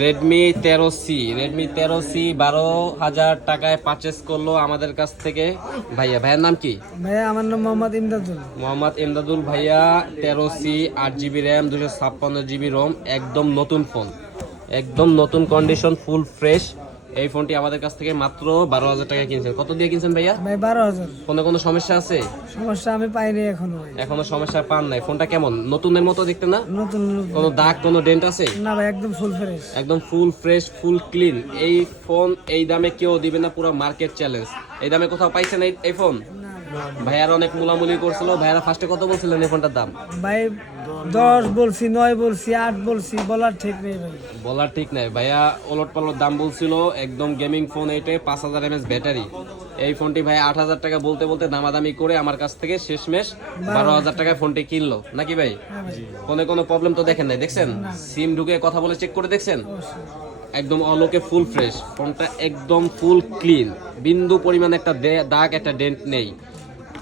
Redmi 13C 12,000 টাকায় purchase করলো আমাদের কাছ থেকে ভাইয়া। ভাইয়ার নাম কি? ভাইয়া আমার নাম মোহাম্মদ ইমদাদুল। মোহাম্মদ ইমদাদুল ভাইয়া। 13C 8GB RAM 256GB Rome, একদম নতুন ফোন, একদম নতুন কন্ডিশন, ফুল ফ্রেশ। এই ফোনটি আমাদের কাছ থেকে মাত্র 12,000 টাকায় কিনছেন। কত দিয়ে কিনছেন ভাইয়া? ভাই 12,000। ফোনে কোনো সমস্যা আছে? সমস্যা আমি পাইনি এখনো ভাই। এখনো সমস্যা পান নাই? ফোনটা কেমন, নতুনের মতো দেখতে না? নতুন নতুন। কোনো দাগ, কোনো ডেন্ট আছে? না ভাই একদম ফুল ফ্রেশ। একদম ফুল ফ্রেশ, ফুল ক্লিন। এই ফোন এই দামে কেউ দিবে না, পুরো মার্কেট চ্যালেঞ্জ। এই দামে কোথাও পাইছেন এই ফোন? ভাইয়ারা অনেক মুলামুলি করছিল। ভাইয়ারা ফার্স্টে কত বলছিলেন এই ফোনটার দাম? ভাই 10 বলছি, 9 বলছি, 8 বলছি, বলার ঠিক নেই ভাই। বলার ঠিক নাই। ভাইয়া ওলট পালট দাম বলছিল। একদম গেমিং ফোন, এইটা 5000 mAh ব্যাটারি। এই ফোনটি ভাই 8,000 টাকা বলতে বলতে দামাদামি করে আমার কাছ থেকে শেষমেশ 12,000 টাকায় ফোনটি কিনলো নাকি ভাই? ফোনে কোনো প্রবলেম তো দেখেন নাই? দেখছেন সিম ঢুকে কথা বলে চেক করে দেখছেন? একদম অলোকে ফুল ফ্রেশ। ফোনটা একদম ফুল ক্লিন, বিন্দু পরিমাণ একটা দাগ, একটা ডেন্ট নেই।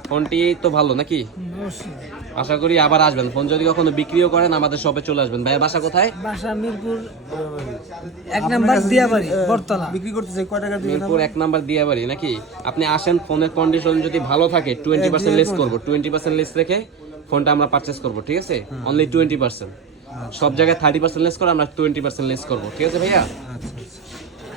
ফোনটি তো ভালো নাকি? অবশ্যই। আশা করি আবার আসবেন। ফোন যদি কখনো বিক্রিও করেন আমাদের শপে চলে আসবেন। ভাইয়ের বাসা কোথায়? বাসা মিরপুর 1 নাম্বার দিয়াবাড়ি বটতলা। বিক্রি করতেছে কয় টাকা দিবেন? মিরপুর 1 নাম্বার দিয়াবাড়ি নাকি? আপনি আসেন, ফোনের কন্ডিশন যদি ভালো থাকে 20% লেস করবো। 20% লেস রেখে ফোনটা আমরা পারচেস করবো, ঠিক আছে? অনলি 20%। সব জায়গায় 30% লেস করে, আমরা 20% লেস করবো, ঠিক আছে ভাইয়া?